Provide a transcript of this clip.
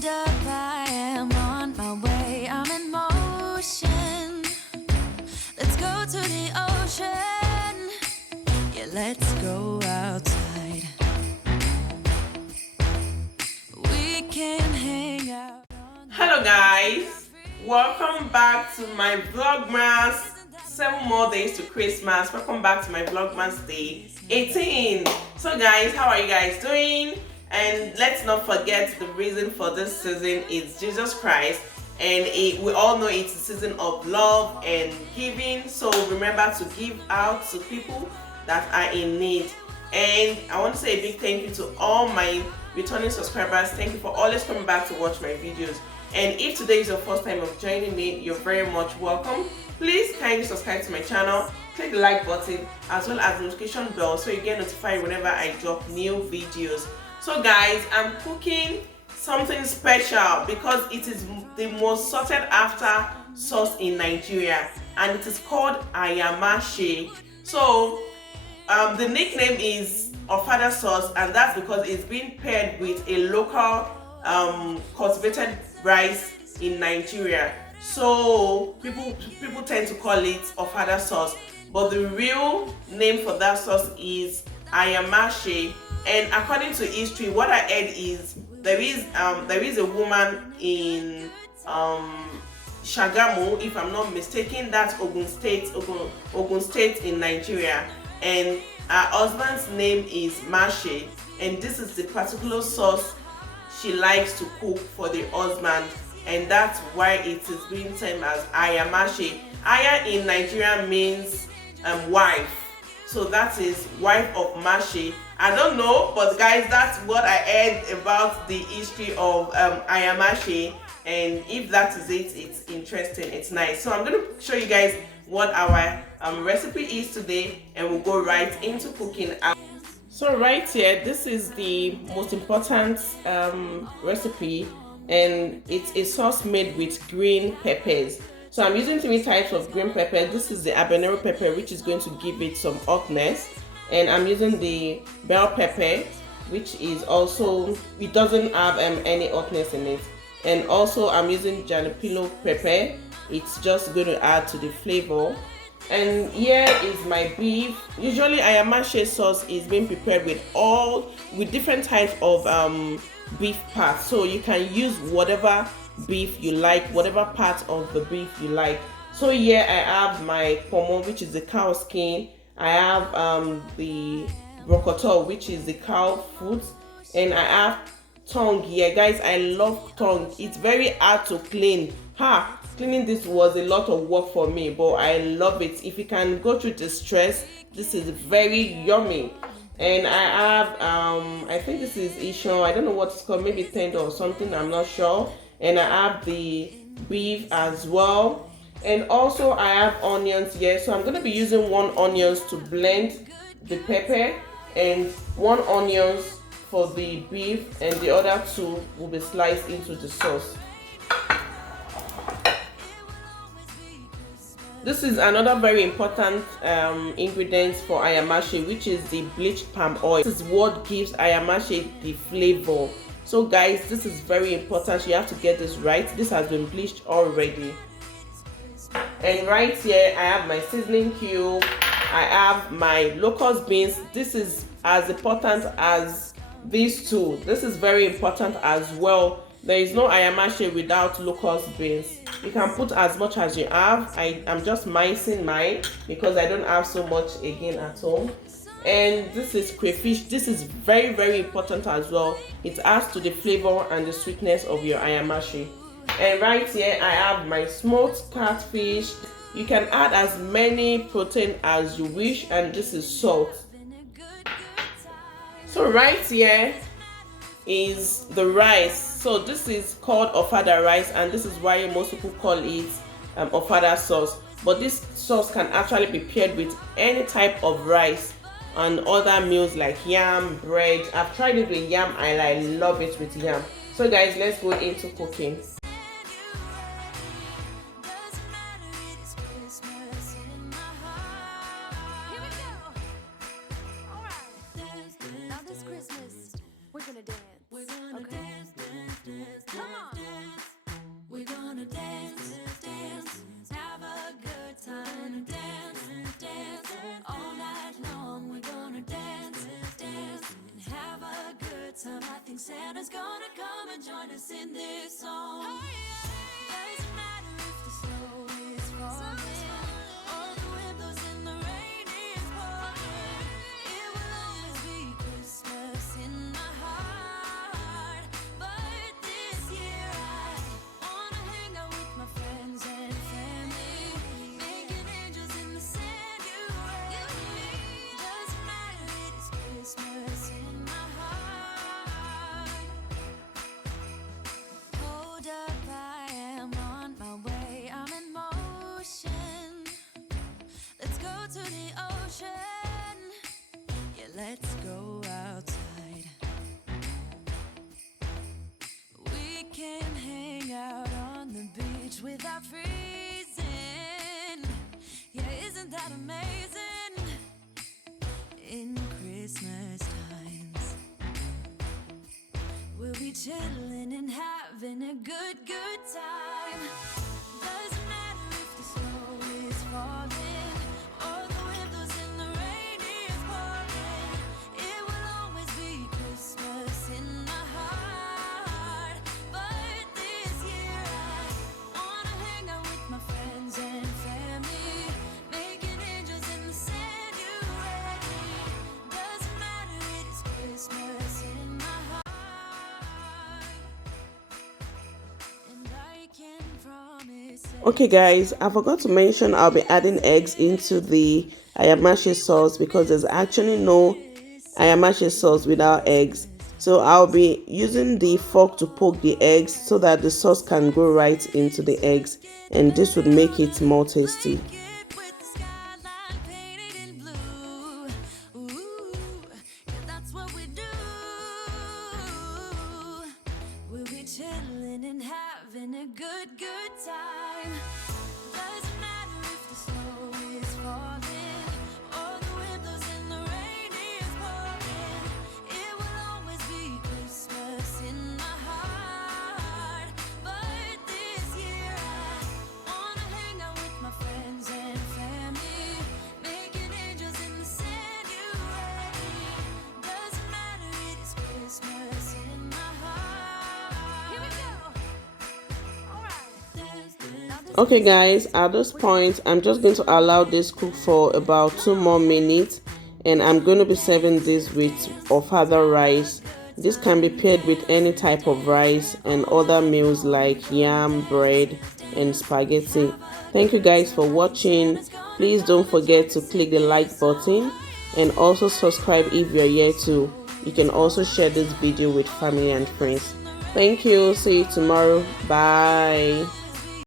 hold up, I am on my way. I'm in motion. Let's go to the ocean. Yeah, let's go outside. We can hang out. Hello guys, welcome back to my Vlogmas. 7 more days to Christmas. Welcome back to my Vlogmas day 18. So guys, how are you guys doing? And let's not forget the reason for this season is Jesus Christ, and we all know it's a season of love and giving. So remember to give out to people that are in need. And I want to say a big thank you to all my returning subscribers. Thank you for always coming back to watch my videos. And if today is your first time of joining me, you're very much welcome. Please kindly subscribe to my channel, click the like button as well as the notification bell so you get notified whenever I drop new videos. So guys, I'm cooking something special because it is the most sought after sauce in Nigeria, and it is called Ayamase. So the nickname is Ofada sauce, and that's because it's been paired with a local cultivated rice in Nigeria. So people tend to call it Ofada sauce, but the real name for that sauce is Ayamase. And according to history, what I heard is there is a woman in Shagamu, if I'm not mistaken, that's Ogun State in Nigeria, and her husband's name is Mashe, and this is the particular sauce she likes to cook for the husband, and that's why it is being termed as Ayamase. Aya in Nigeria means wife, so that is wife of Mashe. I don't know, but guys, that's what I heard about the history of Ayamase, and if that is it, it's interesting, it's nice. So I'm going to show you guys what our recipe is today, and we'll go right into cooking. So right here, this is the most important recipe, and it's a sauce made with green peppers. So I'm using 3 types of green pepper. This is the Habanero pepper, which is going to give it some hotness, and I'm using the bell pepper, which is also, it doesn't have any hotness in it, and also I'm using Jalapeño pepper. It's just going to add to the flavor. And here is my beef. Usually Ayamase sauce is being prepared with different types of beef parts, so you can use whatever beef you like, whatever part of the beef you like. So here I have my pomo, which is the cow skin. I have the brocotor, which is the cow foot, and I have tongue here. Guys, I love tongue. It's very hard to clean. Cleaning this was a lot of work for me, but I love it. If you can go through the stress, this is very yummy. And I have I think this is ishon, I don't know what it's called, maybe tender or something, I'm not sure. And I have the beef as well, and also I have onions here. So I'm going to be using 1 onions to blend the pepper, and 1 onions for the beef, and the other 2 will be sliced into the sauce. This is another very important ingredient for Ayamase, which is the bleached palm oil. This is what gives Ayamase the flavor. So guys, this is very important. You have to get this right. This has been bleached already. And right here I have my seasoning cube. I have my locust beans. This is as important as these two. This is very important as well. There is no Ayamase without locust beans. You can put as much as you have. I'm just micing mine because I don't have so much again at home. And this is crayfish. This is very, very important as well. It adds to the flavor and the sweetness of your Ayamase. And right here I have my smoked catfish. You can add as many protein as you wish, and this is salt. So right here is the rice. So this is called Ofada rice, and this is why most people call it Ofada sauce. But this sauce can actually be paired with any type of rice and other meals like yam, bread. I've tried it with yam and I love it with yam. So guys, let's go into cooking. We're gonna dance. Okay. Come on. think Santa's gonna come and join us in this song. Doesn't matter if the snow is falling or the wind blows and the rain is pouring. It will always be Christmas in my heart. But this year I wanna hang out with my friends and family, making angels in the sand. You and me. Doesn't matter, it is Christmas in my heart. Hold up, I am on my way. I'm in motion. Let's go to the ocean. Yeah, let's go outside. We can hang out on the beach without freezing. Yeah, isn't that amazing? In Christmas times, we'll be chilling and having a good time. Doesn't matter if the snow is falling or the wind blows and the rain is pouring. It will always be Christmas in my heart. But this year I wanna hang out with my friends and family, making angels in the sand. You and me. Doesn't matter, it is Christmas in my heart. And I can promise. Okay guys, I forgot to mention I'll be adding eggs into the Ayamase sauce because there's actually no Ayamase sauce without eggs. So I'll be using the fork to poke the eggs so that the sauce can go right into the eggs, and this would make it more tasty. With the skyline painted in blue. Ooh, yeah, that's what we do. We'll be chilling and having a good time. Doesn't matter if the snow is falling or the wind blows and the rain is pouring. It will always be Christmas in my heart. But this year I wanna hang out with my friends and family, making angels in the sand. You and me. Doesn't matter, it is Christmas in my heart. Here we go. All right. Okay guys, at this point I'm just going to allow this cook for about 2 more minutes, and I'm going to be serving this with Ofada rice. This can be paired with any type of rice and other meals like yam, bread and spaghetti. Thank you guys for watching. Please don't forget to click the like button and also subscribe if you're here too. You can also share this video with family and friends. Thank you. See you tomorrow. Bye.